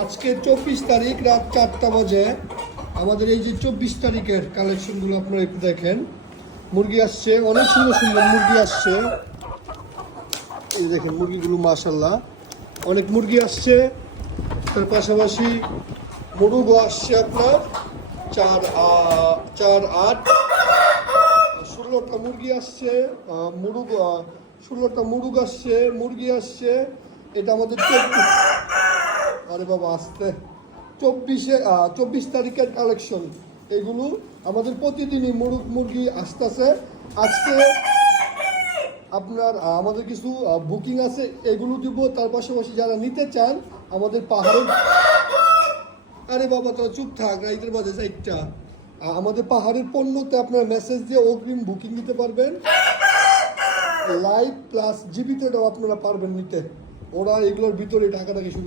আজকে 24 তারিখ রাত 4টা বাজে। আমাদের এই যে 24 তারিখের কালেকশনগুলো আপনারা একটু দেখেন। মুরগি আসছে, অনেক সুন্দর সুন্দর মুরগি আসছে। এই দেখেন মুরগিগুলো, মাশাল্লাহ অনেক মুরগি আসছে। তার পাশাপাশি মুরগও আসছে আপনার 4 8 16টা মুরগি আসছে। মুরগ 16টা মুরগ আসছে, মুরগি আসছে। এটা আমাদের 24, আরে বাবা আসতে 24 তারিখের কালেকশন। এগুলো আমাদের প্রতিদিনই মুরগি আসতেছে। আজকে আপনার আমাদের কিছু বুকিং আছে, এগুলো দিব। তার পাশাপাশি যারা নিতে চান আমাদের পাহাড়ের, আরে বাবা তোরা চুপ থাক, রাইতের বাজে 4টা। আমাদের পাহাড়ের পণ্যতে আপনার মেসেজ দিয়ে অগ্রিম বুকিং দিতে পারবেন। লাইভ প্লাস জিবিতেটাও আপনারা পারবেন নিতে। ওরা এগুলোর ভিতরে টাকাটাকে শুরু